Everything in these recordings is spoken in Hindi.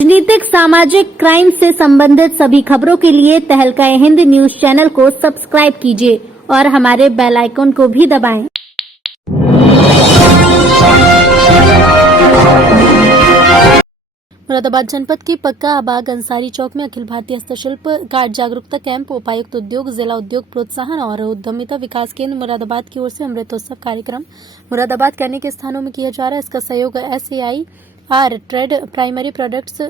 राजनीतिक सामाजिक क्राइम से संबंधित सभी खबरों के लिए तहलका हिंद न्यूज चैनल को सब्सक्राइब कीजिए और हमारे बेल आइकन को भी दबाएं। मुरादाबाद जनपद के पक्का आबाग अंसारी चौक में अखिल भारतीय हस्तशिल्प कार्ड जागरूकता कैंप उपायुक्त उद्योग जिला उद्योग प्रोत्साहन और उद्यमिता विकास केंद्र मुरादाबाद की ओर से अमृतोत्सव कार्यक्रम मुरादाबाद के अनेक स्थानों में किया जा रहा है। इसका सहयोग SAIR trade primary products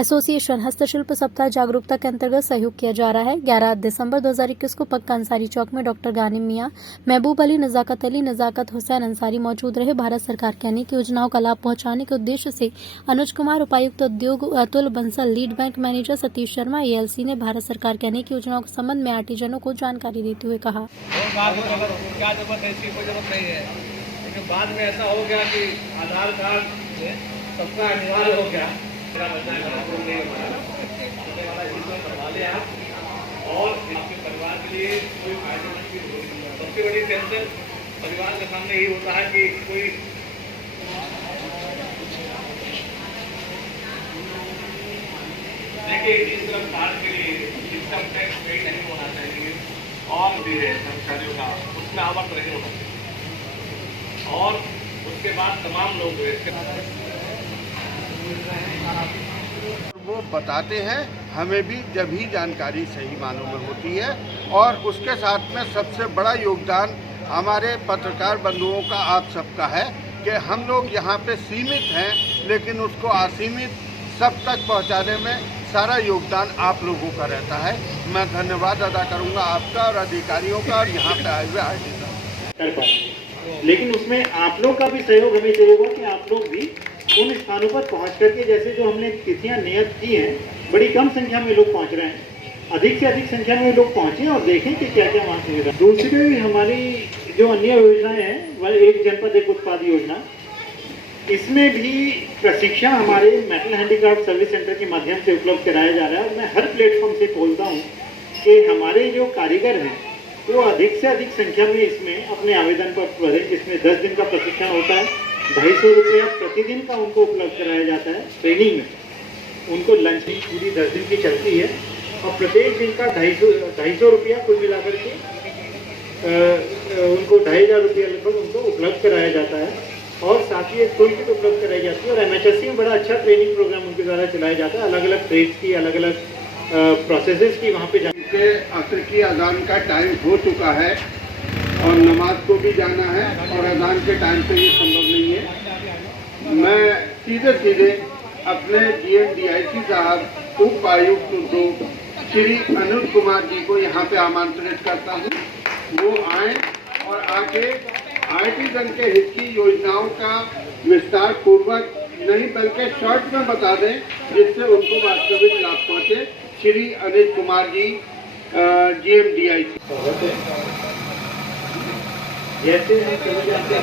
association हस्तशिल्प सप्ताह जागरूकता के अंतर्गत सहयोग किया जा रहा है। 11 दिसंबर 2021 को पक्का अंसारी चौक में डॉक्टर गानिम मियां, महबूब अली, नजाकत हुसैन अंसारी मौजूद रहे। भारत सरकार की अनेक योजनाओं का लाभ पहुंचाने के उद्देश्य से अनुज कुमार, उपायुक्त उद्योग Atul Bansal, lead bank manager Satish Sharma ALC ने भारत सरकार की अनेक योजनाओं के संबंध में आर्टिजनों को जानकारी देते हुए कहा। बाद में ऐसा हो गया कि आधार कार्ड सबका अनिवार्य हो गया। और आपके परिवार के लिए कोई फायदेमंद चीज होगी। सबसे बड़ी टेंशन परिवार के सामने यही होता है कि कोई देखिए इस तरफ कार्ड के लिए इनकम टैक्स पे नहीं होना चाहिए और भी है कर्मचारियों का उसमें आवक नहीं होना चाहिए। और उसके बाद तमाम लोग वो बताते हैं, हमें भी जब ही जानकारी सही मानों में होती है। और उसके साथ में सबसे बड़ा योगदान हमारे पत्रकार बंधुओं का आप सबका है कि हम लोग यहाँ पे सीमित हैं, लेकिन उसको असीमित सब तक पहुँचाने में सारा योगदान आप लोगों का रहता है। मैं धन्यवाद अदा करूँगा आपका और अधिकारियों का और यहाँ पे आए हुए आर्टिस्ट। लेकिन उसमें आप लोग का भी सहयोग हमें चाहिए होगा कि आप लोग भी उन स्थानों पर पहुंच करके, जैसे जो हमने तिथियां नियत की हैं, बड़ी कम संख्या में लोग पहुंच रहे हैं, अधिक से अधिक संख्या में लोग पहुंचे और देखें कि क्या क्या वहाँ सुविधा। दूसरी हमारी जो अन्य योजनाएं हैं, वह एक जनपद एक उत्पाद योजना, इसमें भी प्रशिक्षण हमारे मेटल हैंडीक्राफ्ट सर्विस सेंटर के माध्यम से उपलब्ध कराया जा रहा है। और मैं हर प्लेटफॉर्म से बोलता हूँ कि हमारे जो कारीगर हैं वो अधिक से अधिक संख्या में इसमें अपने आवेदन पर भरें, जिसमें 10 दिन का प्रशिक्षण होता है। 250 रुपया प्रतिदिन का उनको उपलब्ध कराया जाता है। ट्रेनिंग में उनको लंच भी पूरी 10 दिन की चलती है और प्रत्येक दिन का 250 रुपया कुल मिलाकर के उनको 2500 रुपया लगभग उनको उपलब्ध कराया जाता है। और साथ ही एक टूल किट उपलब्ध कराई जाती है। और MHSC में बड़ा अच्छा ट्रेनिंग प्रोग्राम उनके द्वारा चलाया जाता है। अलग अलग ट्रेड्स की, अलग अलग प्रोसेसेस की वहाँ पे के असर की अजान का टाइम हो चुका है और नमाज को भी जाना है और अजान के टाइम पे ये संभव नहीं है। मैं सीधे अपने GM DIC साहब उपायुक्त उद्योग श्री अनुज कुमार जी को यहाँ पे आमंत्रित करता हूँ। वो आए और आके आर्टिजन के हित की योजनाओं का विस्तार पूर्वक नहीं बल्कि शॉर्ट में बता दें, जिससे उनको वास्तविक लाभ पहुँचे। Shri Anuj Kumar ji GM DIC। जैसे हम चले जाते हैं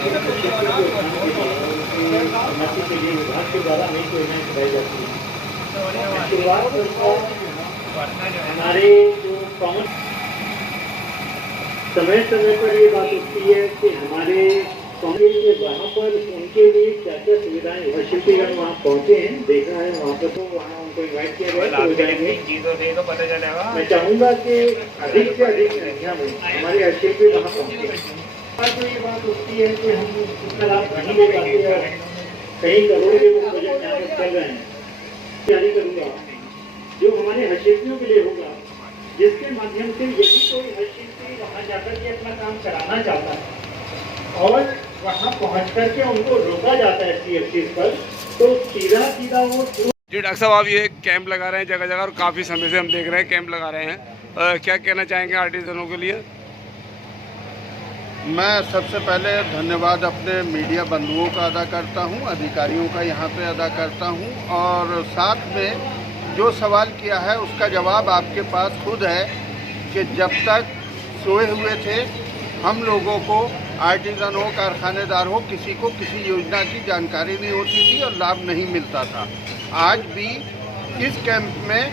के लिए विभाग के द्वारा नई योजनाएं चलाई जाती है। शुरुआत हमारे जो कॉमन समय पर ये बात उठती है कि हमारे कांग्रेस के वहाँ पर उनके लिए क्या क्या सुविधाएं, शिल्पीगण वहाँ पहुँचे हैं, देखा है वहाँ पर, तो वहाँ उनको इन्वाइट किया गया। मैं चाहूँगा कि अधिक से अधिक संख्या में हमारे हस्तशिल्पी वहाँ पहुँचे। तो ये बात उठती है कि हम उसका लाभ नहीं ले पाते हैं। कई करोड़ के बजट यहाँ पर चल रहे हैं। जारी करूँगा जो हमारे हस्तशिल्पियों के लिए होगा, जिसके माध्यम से यदि कोई हस्तशिल्पी वहाँ जाकर के अपना काम कराना चाहता है और वहाँ पहुँच करके उनको रोका जाता है CFCs पर, तो सीधा वो। जी डॉक्टर साहब, आप ये कैंप लगा रहे हैं जगह जगह और काफ़ी समय से हम देख रहे हैं कैंप लगा रहे हैं, क्या कहना चाहेंगे आर्टिजनों के लिए? मैं सबसे पहले धन्यवाद अपने मीडिया बंधुओं का अदा करता हूं, अधिकारियों का यहाँ पे अदा करता हूं। और साथ में जो सवाल किया है उसका जवाब आपके पास खुद है कि जब तक सोए हुए थे हम लोगों को, आर्टिजन हो, कारखानेदार हो, किसी को किसी योजना की जानकारी नहीं होती थी और लाभ नहीं मिलता था। आज भी इस कैंप में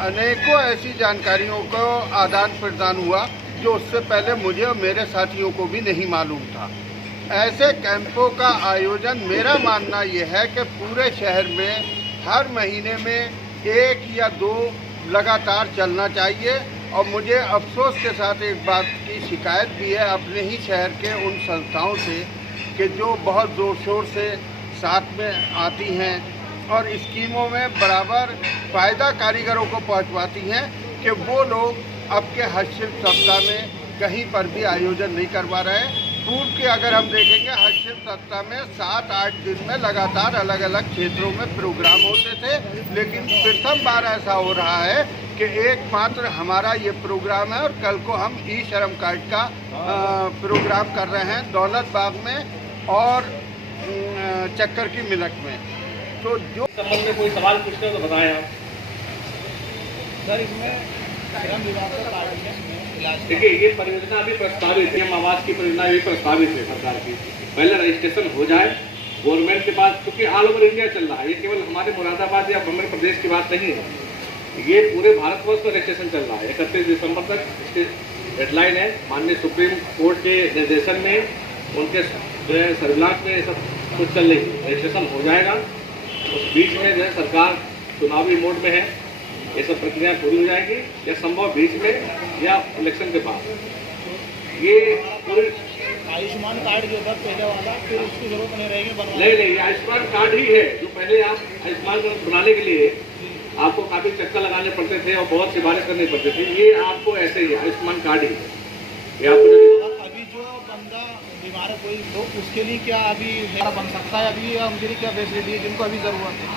अनेकों ऐसी जानकारियों को आदान प्रदान हुआ जो उससे पहले मुझे और मेरे साथियों को भी नहीं मालूम था। ऐसे कैंपों का आयोजन, मेरा मानना ये है कि पूरे शहर में हर महीने में 1 या 2 लगातार चलना चाहिए। और मुझे अफसोस के साथ एक बात की शिकायत भी है अपने ही शहर के उन संस्थाओं से कि जो बहुत ज़ोर शोर से साथ में आती हैं और स्कीमों में बराबर फ़ायदा कारीगरों को पहुंचवाती हैं कि वो लोग अब के हस्तशिल्प सप्ताह में कहीं पर भी आयोजन नहीं करवा रहे हैं। पूर्व के अगर हम देखेंगे हस्तशिल्प सप्ताह में 7-8 दिन में लगातार अलग अलग क्षेत्रों में प्रोग्राम होते थे, लेकिन प्रथम बार ऐसा हो रहा है कि एकमात्र हमारा ये प्रोग्राम है और कल को हम ई श्रम कार्ड का प्रोग्राम कर रहे हैं दौलत बाग में और चक्कर की मिलक में। तो जो संबंध में कोई सवाल पूछते हो तो बताएं आप। सर इसमें श्रम विभाग का कार्ड है। देखिए ये परियोजना अभी प्रस्तावित है, आवास की परियोजना भी प्रस्तावित है सरकार की। पहले रजिस्ट्रेशन हो जाए गवर्नमेंट के पास, क्योंकि ऑल ओवर इंडिया चल रहा है, ये केवल हमारे मुरादाबाद या हमारे प्रदेश की बात नहीं है, ये पूरे भारतवर्ष में रजिस्ट्रेशन चल रहा है। 31 दिसंबर तक इसकी डेडलाइन है। माननीय सुप्रीम कोर्ट के निर्देशन में उनके जो है सर्विलांस में सब कुछ चल रही है, रजिस्ट्रेशन हो जाएगा। उस बीच में जो है सरकार चुनावी मोड में है, ये सब प्रक्रिया पूरी हो जाएगी या संभव बीच में या इलेक्शन के बाद। ये पूरे आयुष्मान कार्ड जो था पहले वाला, फिर उसकी जरूरत नहीं रहेगी बनवाने। नहीं, आयुष्मान कार्ड ही है जो पहले आप आयुष्मान कार्ड बनाने के लिए आपको काफी चक्कर लगाने पड़ते थे और बहुत सिफारिश करनी पड़ती थी। ये आपको ऐसे ही आयुष्मान कार्ड ही है। ये आपको अभी जो बंदा बीमार है कोई लोग, उसके लिए क्या अभी बन सकता है? अभी उनके लिए क्या फैसिलिटी है जिनको अभी जरूरत है?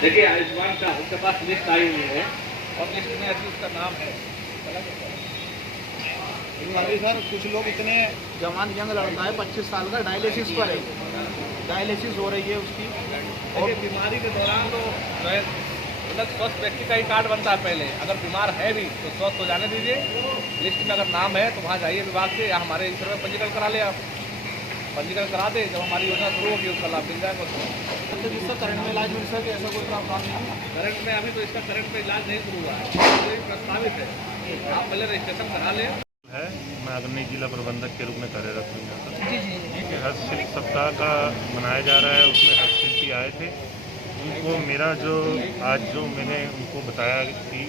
देखिए आयुष्मान का उसके पास लिस्ट आई हुई है और लिस्ट में ऐसे उसका नाम है। अभी सर कुछ लोग इतने जवान यंग लड़का है 25 साल का, डायलिसिस पर है, डायलिसिस हो रही है उसकी। और बीमारी के दौरान तो मतलब स्वस्थ व्यक्ति का ही कार्ड बनता है पहले। अगर बीमार है भी तो स्वस्थ हो जाने दीजिए, लिस्ट में अगर नाम है तो वहाँ जाइए विभाग से या हमारे इस में पंजीकरण करा ले। आप पंजीकरण करा दे, जब हमारी योजना शुरू होगी उसका लाभ मिल जाएगा उसको। तो जिसका करंट में इलाज मिल सके ऐसा कोई प्रावधान नहीं है? करंट में अभी तो इसका करंट में इलाज नहीं शुरू हुआ है, तो ये प्रस्तावित है। आप पहले रजिस्ट्रेशन करा लें। है मैं अग्रणी जिला प्रबंधक के रूप में कार्यरत हूँ यहाँ पर। हस्तशिल्प सप्ताह का मनाया जा रहा है, उसमें हस्तशिल्पी आए थे। उनको मेरा जो आज जो मैंने उनको बताया कि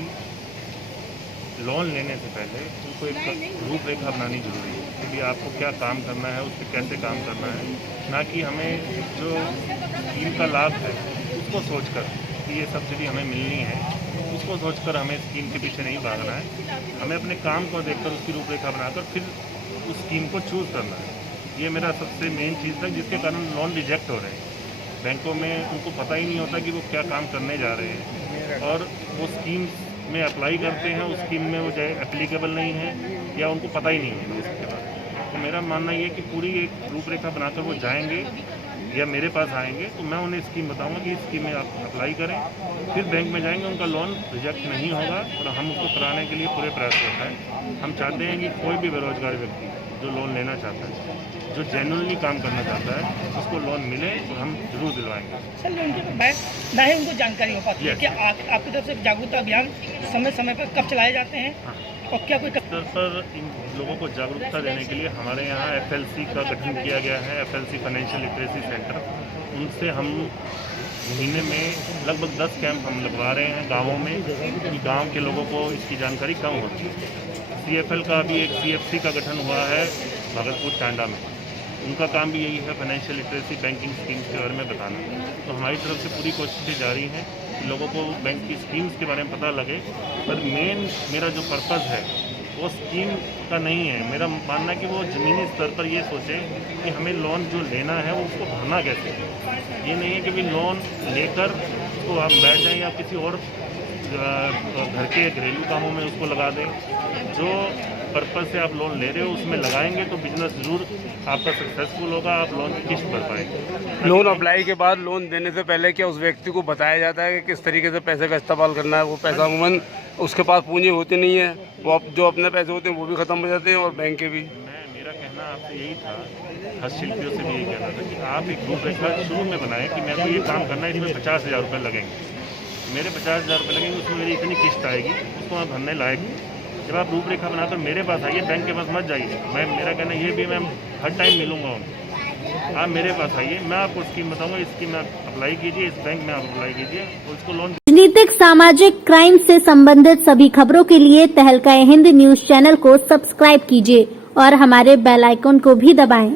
लोन लेने से पहले उनको एक रूपरेखा बनानी जरूरी है कि भी आपको क्या काम करना है, उस पर कैसे काम करना है, ना कि हमें जो स्कीम का लाभ है उसको सोचकर कि ये सब्सिडी हमें मिलनी है, उसको सोचकर हमें स्कीम के पीछे नहीं भागना है। हमें अपने काम को देखकर उसकी रूपरेखा बनाकर फिर उस स्कीम को चूज़ करना है। ये मेरा सबसे मेन चीज़ था, जिसके कारण लोन रिजेक्ट हो रहे हैं। बैंकों में उनको पता ही नहीं होता कि वो क्या काम करने जा रहे हैं और वो स्कीम में अप्लाई करते हैं, उस स्कीम में वो एप्लीकेबल नहीं है या उनको पता ही नहीं है उसके बाद। तो मेरा मानना ये है कि पूरी एक रूपरेखा बनाकर वो जाएंगे या मेरे पास आएंगे तो मैं उन्हें स्कीम बताऊंगा कि इस स्कीम में आप अप्लाई करें, फिर बैंक में जाएंगे, उनका लोन रिजेक्ट नहीं होगा और हम उसको कराने के लिए पूरे प्रयास करते हैं। हम चाहते हैं कि कोई भी बेरोजगार व्यक्ति जो लोन लेना चाहता है, जो जेन्युइनली काम करना चाहता है, उसको लोन मिले और हम जरूर दिलवाएंगे। सर उनको ना ही उनको जानकारी हो पाती है कि आपकी तरफ से जागरूकता अभियान समय समय पर कब चलाए जाते हैं और क्या कोई स्तर पर इन लोगों को जागरूकता देने के लिए हमारे यहाँ FLC का गठन किया गया है, FLC फाइनेंशियल लिटरेसी सेंटर। उनसे हम महीने में लगभग 10 कैंप हम लगवा रहे हैं गाँवों में, कि गाँव के लोगों को इसकी जानकारी कम होती है। CFL का भी एक CFC का गठन हुआ है भगतपुर टांडा में, उनका काम भी यही है फाइनेंशियल लिटरेसी बैंकिंग स्कीम्स के बारे में बताना। तो हमारी तरफ से पूरी कोशिशें जारी हैं कि लोगों को बैंक की स्कीम्स के बारे में पता लगे, पर मेन मेरा जो पर्पज़ है वो स्कीम का नहीं है। मेरा मानना है कि वो ज़मीनी स्तर पर ये सोचे कि हमें लोन जो लेना है वो उसको भरना कैसे। ये नहीं है कि भाई लोन लेकर उसको आप बैठ जाएं या किसी और घर के घरेलू कामों में उसको लगा दें। जो पर्पज़ से आप लोन ले रहे हो उसमें लगाएंगे तो बिजनेस ज़रूर आपका सक्सेसफुल होगा, आप लोन की किस्त भर पाएंगे। लोन अप्लाई के बाद लोन देने से पहले क्या उस व्यक्ति को बताया जाता है कि किस तरीके से पैसे का इस्तेमाल करना है? वो पैसा अमूमन उसके पास पूंजी होती नहीं है, वो जो अपने पैसे होते हैं वो भी ख़त्म हो जाते हैं और बैंक के भी। मेरा कहना आपसे यही था, हस्तशिल्पियों से भी यही कहना था कि आप एक रूपरेखा शुरू में बनाएं कि मेरे को ये काम करना है, इसमें 50,000 रुपये लगेंगे, मेरे 50,000 रुपये लगेंगे, उसमें मेरी इतनी किस्त आएगी, उसको मैं भरने लायक हूँ। जब आप रूपरेखा बनाकर मेरे पास आइए, बैंक के पास मत जाइए। मेरा कहना ये भी मैं हर टाइम मिलूँगा उनको। आप मेरे पास आइए, मैं आपको स्कीम बताऊंगा, इस स्कीम में आप अप्लाई कीजिए, इस बैंक में आप अप्लाई कीजिए, उसको लोन। राजनीतिक सामाजिक क्राइम से संबंधित सभी खबरों के लिए तहलका हिंद न्यूज चैनल को सब्सक्राइब कीजिए और हमारे बेल आइकन को भी दबाएं।